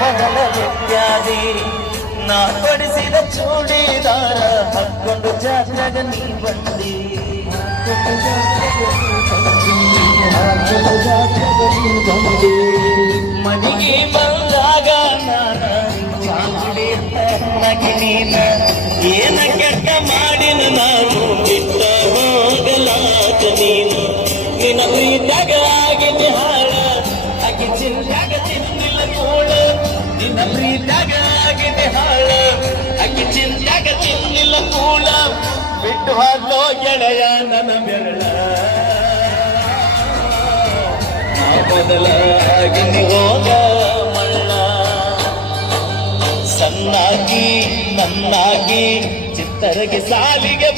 ಮೊದಲ ವಿದ್ಯಾದಿ ನಾ ಕೊಡಿಸಿದ ಚೂಡಿದಾರ ಹಾಕೊಂಡು ಜಾತ್ರೆಗ ನೀ ಬಂದಿ ಮನೆಗೆ ಬಂದಾಗ ನಾನ ಚಾಂಗುಡಿ ನೀನ ಏನ ಕೆಟ್ಟ ಮಾಡಿನ ನಾನು ಬಿಟ್ಟ ಹೋಗಲಾತ ನೀನು ನಿನ್ನ ಪ್ರೀತ್ಯಾಗ ಆಗಿದ್ದೆ ಹಾಳ ಆಗಿ ಚಿಂತ್ಯಾಗ ತಿನ್ನಿಲ್ಲ ಕೋಳ ನಿನ್ನ ಪ್ರೀತ್ಯಾಗ ಆಗಿದ್ದೆ ಹಾಳ ಆಗಿ ಚಿಂತ್ಯಾಗ ತಿನ್ನಿಲ್ಲ ಕೂಳ ಬಿಟ್ಟು ಹಾಕೋ ಗೆಳೆಯ ನನ್ನ ಬೆರಳ ಬದಲಾಗಿ ಹೋಗ ಮಳ್ಳ ಸಣ್ಣಾಗಿ ನನ್ನಾಗಿ ಚಿತ್ತರಗೆ ಸಾಲಿಗೆ